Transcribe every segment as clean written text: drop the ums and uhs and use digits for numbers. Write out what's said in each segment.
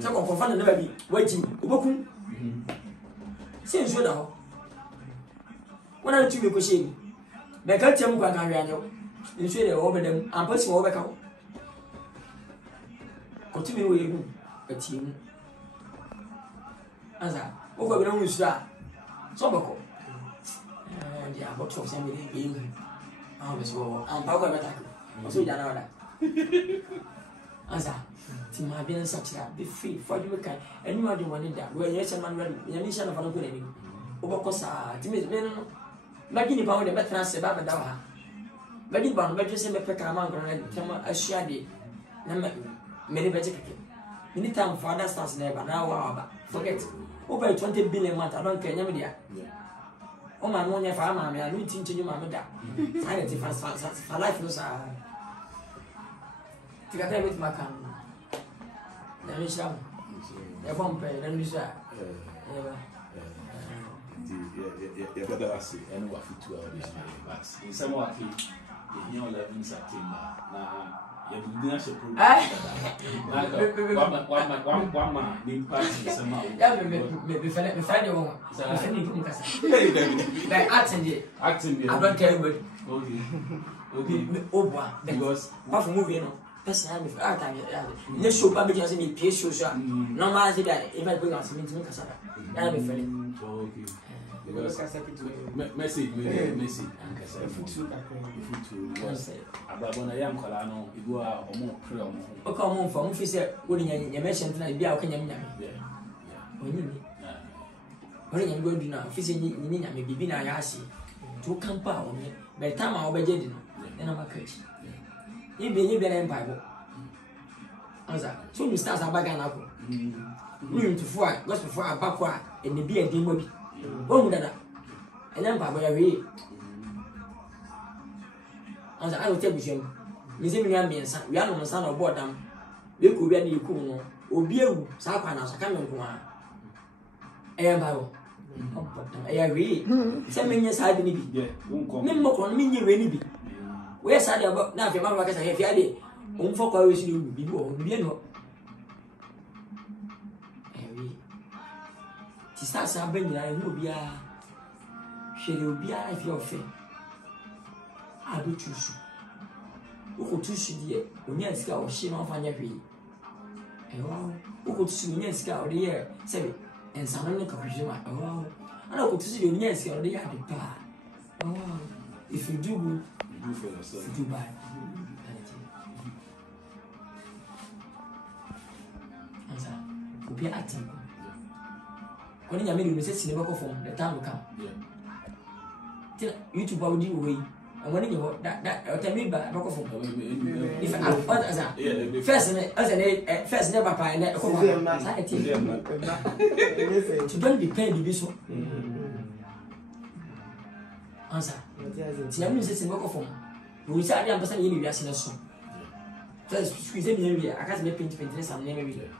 So confirm never be waiting. Oboku. Say so now. When I to me ko shey. Be ka tiam kwa kan wianyo. Nso dey over them and person over ka. Ko ti me we hu atiem. Asa, o ko be no nsu a. So bako. Dia bot so say me dey be. Ah, be so am pa ko beta. O so jana wala. Asa, ti ma bi nsa tira be free for you can. Anyone dey want that. We yes man ready. Ya ni sha na fa no ko ni. O bako sa ti me no. Magini ba wona betra se ba da wa. Magini ba no be se me peka ma ngro na tema ahia de. Na me ne beje keke. Many time father starts never now wa forget. Over 20 billion month I don't care nyame dia. O ma no nya fa ma me anu tinche ma me da. I dey for life no sa. Tika tell me to makan. Na me sham. E bompe na no sa. Yeah, brother, I see. I know what 2 hours but in some way, you know, 11 September. Now, you do not support. One man, the party, somehow. Yeah, me find you one. Like acting, I don't care, but okay, over because apart from movie, you know. Person me art time you show ba be just me pay show no man say that if I bring us me kasara ya be fele okay because kasa kitu message and kasa futu ababona yam kala no igu a omo pray omo o ka omo fa mo fi se wo ni nya mention na bia o ka nyam nyame oni ni ori nya go du na fi se ni nyame bibi na ya ase to kampa o me by time a obeje di no na makachi you be na Bible. Answer. So you start a bag and apple. You to four, goes before a backward and the beer game will be. Oh, that. And then Bible, answer. I will tell you, Miss Emily, we are no son of boredom. We could be any cool, or be a Sapanas, a coming one. I am Bible. I agree. 7 years I didn't be. Nimmo on me, really be. Where side about now? If your mother has a heavy idea, for always you be more, be no. She starts a bring I will be a she will be a if you're fair. I do choose. Who could choose you, when you scout, she not find every. And wow, who could see me scout the year, 7 and some of the confusion. Oh, I don't go to see you, yes, you're the other part. Oh, if you do good. Do for yourself. Dubai. Answer. Be acting. When you mean you say cinema from the time will come. Yeah. YouTube will do away. And when you that tell me back from. If I first never buy that to don't depend the so. Answer. Tiamu se singo from. We say I am person you be asking so. Just squeeze me here. I can't make paint some name maybe.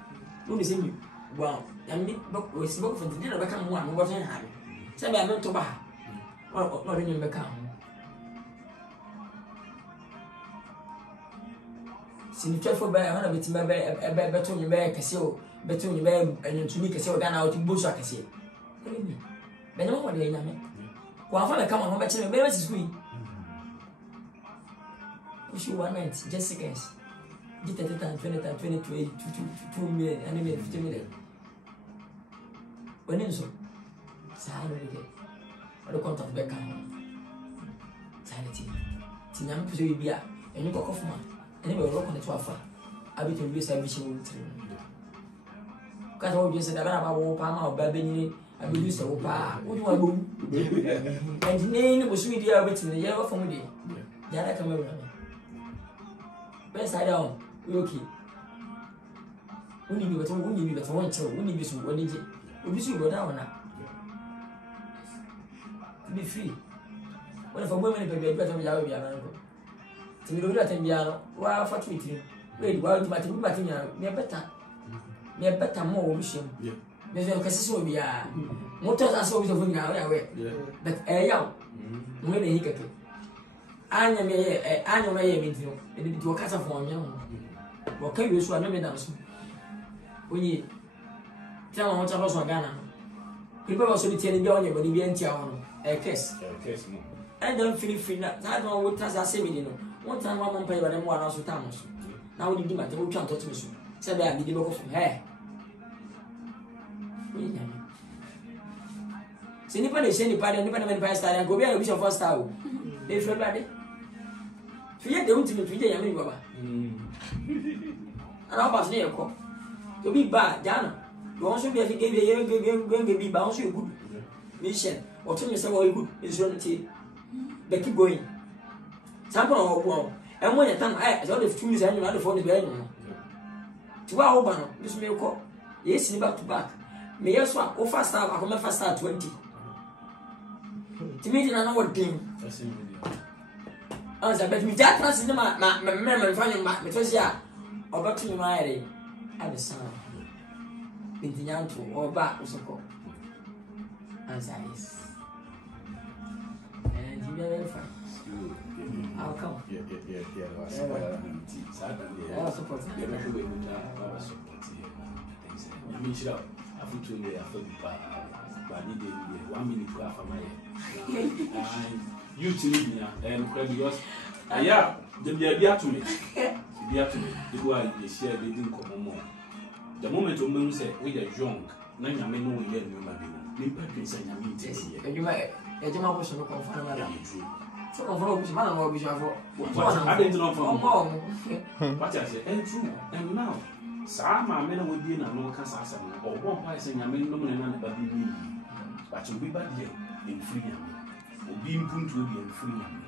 No say me. Wow. I mean book we spoke from the dinner back am one what have. Say I not to ba. Or you back am. Sin for by one of it by beton you by casio, beton you by and to me casio down out in bush I can see. But no one day yame. One come on, but you better screen. Push you 1 night, just seconds. Get at the time 20 times 22 million, and 50 million. When in so, salary get. Or the contact back home. Sanity. Tinam Pusibia, and you got off man, and you will rock on the 12. I bet you use every single thing. Because all you said about Palma or Babini. I will use a whoopah. What do I do? And the name was sweet dear written in the yellow from me. Yada come over. Best I down, okay. Only be but only be but one show, only be some one digit. Will be sure down now. Be free. What if a woman be better than Yahoo? To me, do and Biano, why for treating? Wait, while you might be better. Me better more wishing. There's no casino be a motors are so of now away. But a young when he get it. I may mean you, and it will cut off on young. What can you show? I never done so. Oye, tell me what I was on Ghana. People also be telling you on your body, and a kiss. I don't feel free. I don't know what I say. One time, one pay by them one also Thomas. Now we do my table can't touch me. Said I did go from her. See, anybody say anybody, anybody by style and go be a bishop first style. They feel ready. Forget the ultimate video, I mean, Baba. And how about near call? To be bad, Jana. You also be a game, be bounce you good mission. Or tell yourself, oh, good is reality. They keep going. Sample or one. And when you time, I saw the 2 years and you had the phone is to our open this may call. Yes, back to back. May you swap or fast out, I come fast out 20. To me, I know what game. I bet me that was in my memory finding my Metosia or back to my area at the sun. Pintianto or back or so called. Answer is. And you are very fine. I'll come. I'll support you. I put to me after the 1 minute after my you to me and because yeah, the be to me. The boy is here, they didn't come more. The moment of moon said, we are young, none of men know yet, no man. Limpa say, I mean, and you might a Jama was no confirm. So, of man or bishop, I didn't know from home. What I said, and true, and now. Some men would be in a no Kansas or one person, I mean, no man, but be but you'll be bad here in freedom. Will be impuned to be in freedom.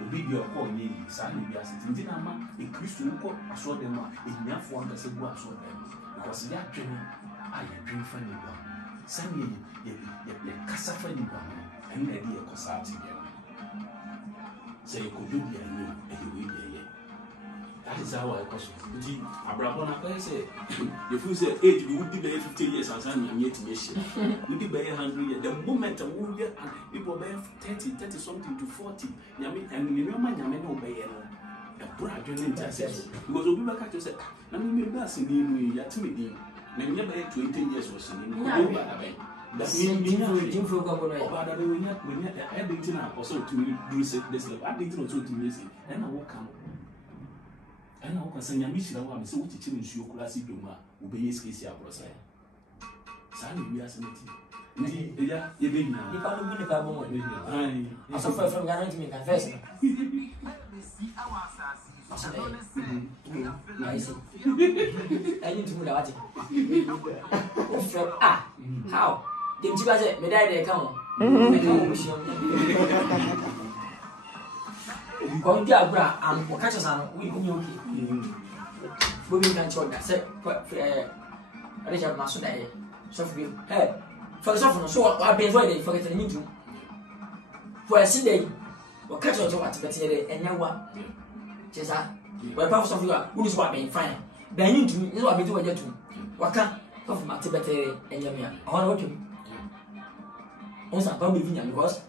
Will be your call, maybe, sadly, be as it in Dinama, a Christian court, I saw them enough one that said, go, I saw them. Because they are training, I drink friendly one. Send me a Casa friendly one, and maybe a Cossat together. Say you could do be a new, and you will be a that is how I question. Abraham say, if you say age, we would be 50 years and I'm yet to mission. We be 100 years. The moment we will get people by 30 something to 40. And you know, my man obey a brother because we'll be back to say, I mean, that's in the year to me. Never 20 years was in that means you for government. But when I didn't also to do this level, I didn't also to miss it. And I will come. And I can send a mission. I want to see what you choose your classic doma, who be his case. Sandy, we are saying, yeah, you big now. You can't be the carbon. I suffer from guarantee me confessing. I see. I need to move out. How? Didn't you guys say, Medai, come? Going to Abra and catch us, we can okay. We can show that. Say, Richard Masson, so hey, for the so I've been ready for getting into. For a Sunday, or catch us over to the and now what? Chesa, well, perhaps of you who is what being fine. Then you do is what we do a jet to. What can't come from Tibet and Yamia? I want to. Also, probably because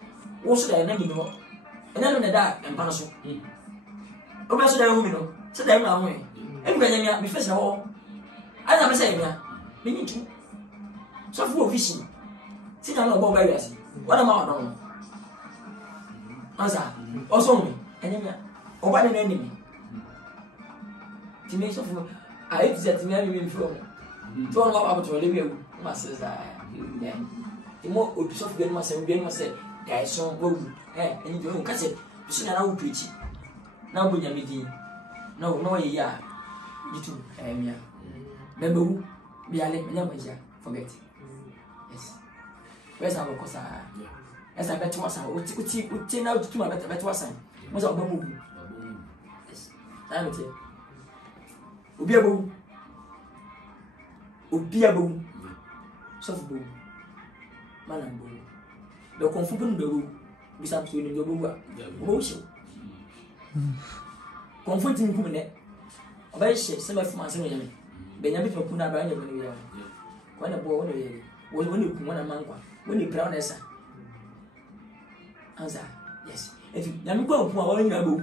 also I never know. And then the dark and Panaso. Oh, so there, women, so there are way. Everybody, we first of all, I never say, we need to. So for fishing, sit down about barriers. What am I on? Answer, also me, enemy, or what an enemy. To make so for I hate that me from. Don't know about to live my sister. The more would soft get myself, getting myself, guys, so good. And you don't catch it. You see, now preach. Now, when you're meeting, no, yeah, you too, yeah. Remember, we are late, never forget. Yes. Where's our course? As I bet was, I would take out to my better was I was a boo. Yes, I would say. Ubiabu, soft boo, man and boo. The confident boo. Bisa tu ni jodoh buat, bosyo. Confronting kumene. Abai she sema fuma sema yami. Benya bitu kuna abanye bani ya. Kwa na bo wono yeli. Woni kuma na mankwa. Woni brown esa. Answer. Yes. If yami kwa kuma woni ngabo.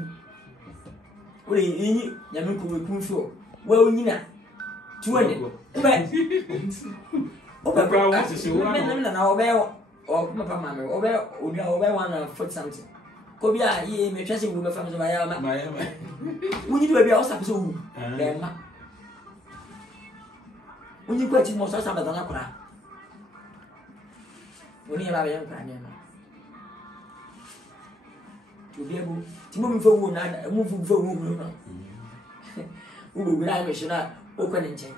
Woni yin yami ko we kun fio. Wa onyina. 200. Obe Brown was to say, now or my mamma, over 1 foot something. Kobia, ye may trust you from my arm. When you do a be also so, when you question most of the opera. When you have a young plan, to be able to move forward, move forward. Who will be Irish and not open in chain.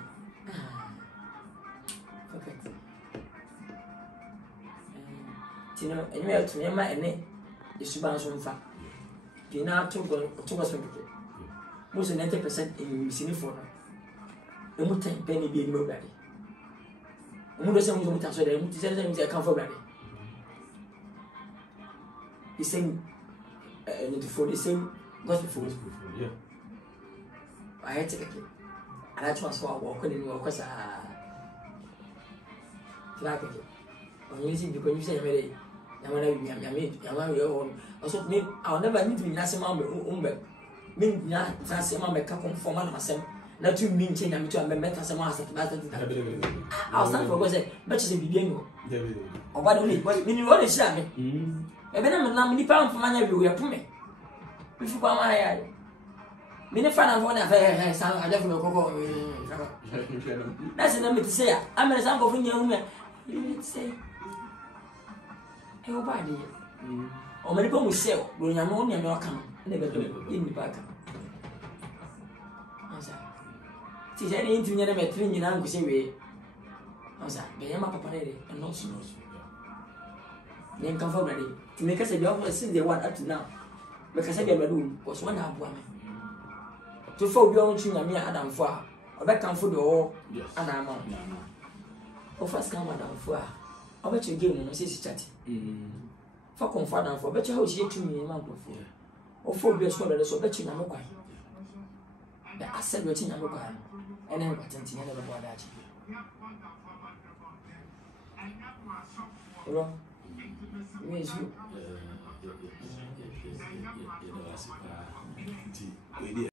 Tino, and you have to remember a name is to bounce on fat. You now took us most than 90% in Sinifor. The more time penny being nobody. Who doesn't want to say them to come for ready. The same for the same gospel. Yeah. I had to get it. And I transfer walking in your question. Like it. When you see, because you say, I want to be your own. Also, I'll never need to be Nassam, mean not Nassam, a couple for one of myself. Not to mean change, I'm to a mental some master. I'll stand for was it, but she's a beginning. Or what only, but when you want to share me. A venom and many pounds for money we are to me. If you come my eye. Many fan of one affair, son, I definitely go. That's the number to say. I'm a sample of young woman. You say, oh, body. Or many people will sell when you're only a come, never do in the back. Tis any into never 3 years now, say we. I was like, I am a papa and not so. Then come for ready to make us a job since they want up to now. Because I never do was 1 half woman. To fall beyond you and me, Adam for a back come for the all, and I'm on. Oh, first come Adam for I bet you game on Sissy Chatty. For comfort and for better house yet to me, amount of fear. Or 4 beers for the so bet you never quite. I said, what you never quite. And then what I never bought that. Hello? Where is you?